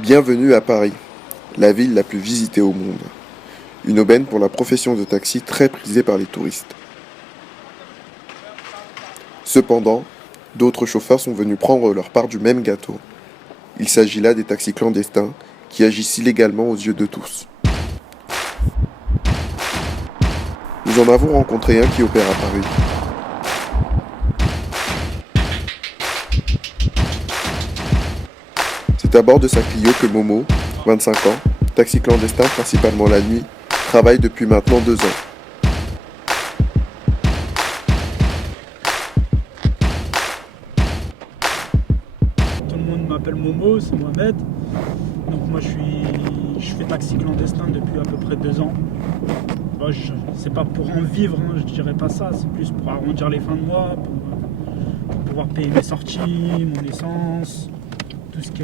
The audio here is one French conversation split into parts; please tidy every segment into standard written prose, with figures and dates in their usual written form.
Bienvenue à Paris, la ville la plus visitée au monde. Une aubaine pour la profession de taxi très prisée par les touristes. Cependant, d'autres chauffeurs sont venus prendre leur part du même gâteau. Il s'agit là des taxis clandestins qui agissent illégalement aux yeux de tous. Nous en avons rencontré un qui opère à Paris. C'est à bord de sa Clio que Momo, 25 ans, taxi clandestin principalement la nuit, travaille depuis maintenant 2 ans. Tout le monde m'appelle Momo, c'est Mohamed. Donc moi je fais taxi clandestin depuis à peu près 2 ans. Bon, c'est pas pour en vivre, hein, je dirais pas ça, c'est plus pour arrondir les fins de mois, pour pouvoir payer mes sorties, mon essence, tout ce qui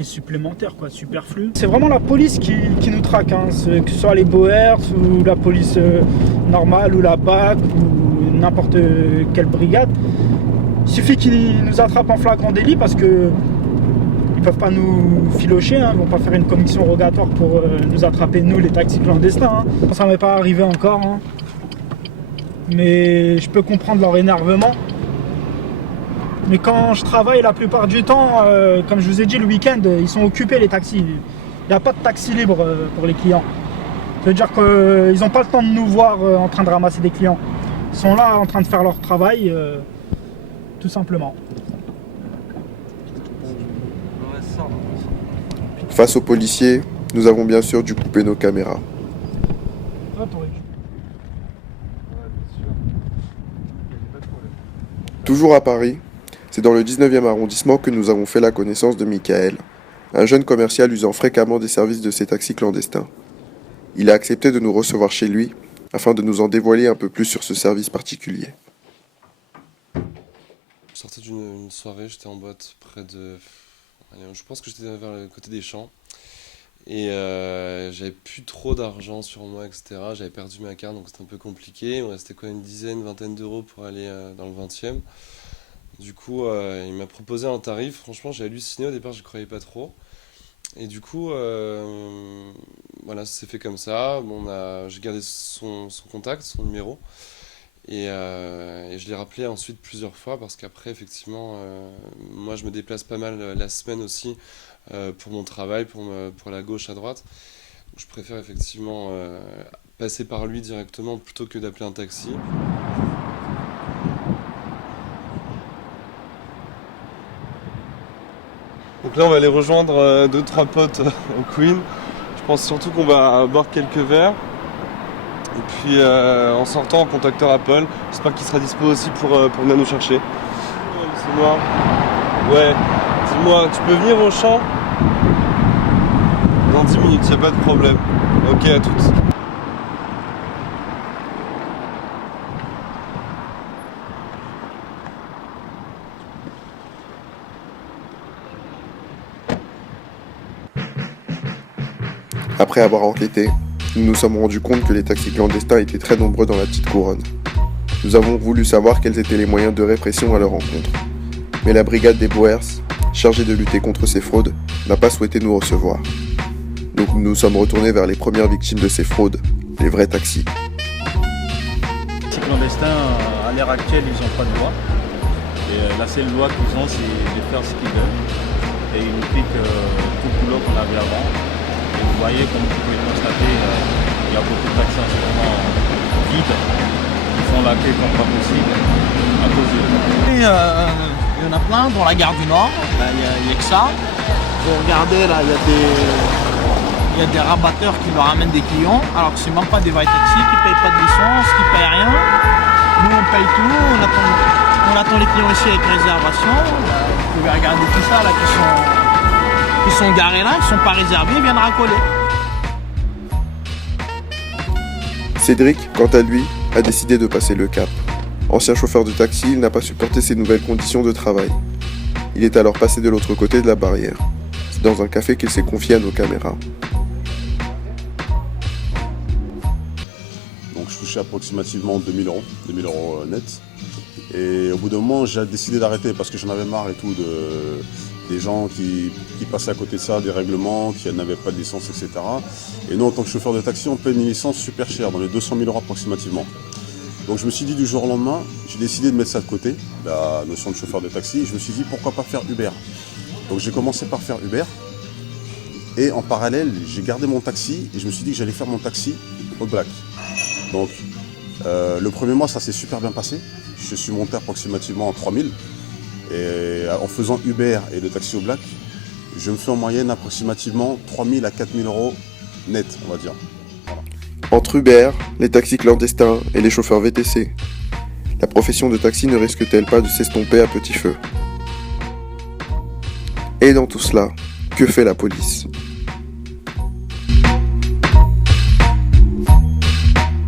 est supplémentaire, quoi, superflu. C'est vraiment la police qui nous traque, hein, que ce soit les Boers ou la police normale ou la BAC ou n'importe quelle brigade. Il suffit qu'ils nous attrapent en flagrant délit parce que ils peuvent pas nous filocher, hein, ils vont pas faire une commission rogatoire pour nous attraper, nous les taxis clandestins. Hein. Ça m'est pas arrivé encore, hein. Mais je peux comprendre leur énervement. Mais quand je travaille, la plupart du temps, comme je vous ai dit, le week-end, ils sont occupés les taxis. Il n'y a pas de taxi libre pour les clients. Ça veut dire qu'ils n'ont pas le temps de nous voir en train de ramasser des clients. Ils sont là en train de faire leur travail, tout simplement. Face aux policiers, nous avons bien sûr dû couper nos caméras. Toujours à Paris, c'est dans le 19e arrondissement que nous avons fait la connaissance de Michael, un jeune commercial usant fréquemment des services de ces taxis clandestins. Il a accepté de nous recevoir chez lui afin de nous en dévoiler un peu plus sur ce service particulier. Je sortais d'une soirée, j'étais en boîte près de... Je pense que j'étais vers le côté des champs. Et j'avais plus trop d'argent sur moi, etc. J'avais perdu ma carte, donc c'était un peu compliqué. Il me restait quoi, une dizaine, vingtaine d'euros pour aller dans le 20e. Du coup, il m'a proposé un tarif. Franchement, j'ai halluciné au départ, je croyais pas trop. Et du coup, voilà, ça s'est fait comme ça. Bon, j'ai gardé son contact, son numéro. Et je l'ai rappelé ensuite plusieurs fois parce qu'après, effectivement, moi je me déplace pas mal la semaine aussi pour mon travail, pour la gauche à droite. Donc, je préfère effectivement passer par lui directement plutôt que d'appeler un taxi. Donc là, on va aller rejoindre 2-3 potes au Queen. Je pense surtout qu'on va boire quelques verres. Et puis en sortant, on contactera Paul. J'espère qu'il sera dispo aussi pour venir nous chercher. C'est moi. Ouais, dis-moi, tu peux venir au champ dans 10 minutes, y a pas de problème. Ok, à toutes. Après avoir enquêté, nous nous sommes rendus compte que les taxis clandestins étaient très nombreux dans la petite couronne. Nous avons voulu savoir quels étaient les moyens de répression à leur encontre. Mais la brigade des Boers, chargée de lutter contre ces fraudes, n'a pas souhaité nous recevoir. Donc nous nous sommes retournés vers les premières victimes de ces fraudes, les vrais taxis. Les taxis clandestins, à l'heure actuelle, ils n'ont pas de loi. Et la seule loi qu'ils ont, c'est de faire ce qu'ils veulent. Et ils nous piquent tout le boulot qu'on avait avant. Et vous voyez, comme vous pouvez le constater, il y a beaucoup de taxis en ce moment vides, qui font la queue comme pas possible, à cause de... Il y en a plein dans la gare du Nord, il n'y a que ça. Vous regardez là, il y a des rabatteurs qui leur amènent des clients, alors que c'est même pas des vrais taxis, qui ne payent pas de licence, qui ne payent rien. Nous on paye tout, on attend les clients ici avec réservation. Vous pouvez regarder tout ça là qui sont garés là, qui ne sont pas réservés, ils viennent racoler. Cédric, quant à lui, a décidé de passer le cap. Ancien chauffeur de taxi, il n'a pas supporté ces nouvelles conditions de travail. Il est alors passé de l'autre côté de la barrière. C'est dans un café qu'il s'est confié à nos caméras. Donc je touchais approximativement 2000 euros net. Et au bout d'un moment, j'ai décidé d'arrêter parce que j'en avais marre et tout des des gens qui passaient à côté de ça, des règlements, qui n'avaient pas de licence, etc. Et nous, en tant que chauffeur de taxi, on paie une licence super chère, dans les 200 000 € approximativement. Donc je me suis dit du jour au lendemain, j'ai décidé de mettre ça de côté, la notion de chauffeur de taxi, et je me suis dit pourquoi pas faire Uber. Donc j'ai commencé par faire Uber, et en parallèle, j'ai gardé mon taxi, et je me suis dit que j'allais faire mon taxi au black. Donc le premier mois, ça s'est super bien passé. Je suis monté approximativement à 3000. Et en faisant Uber et le taxi au black, je me fais en moyenne approximativement 3000 à 4000 € net, on va dire. Entre Uber, les taxis clandestins et les chauffeurs VTC, la profession de taxi ne risque-t-elle pas de s'estomper à petit feu? Et dans tout cela, que fait la police?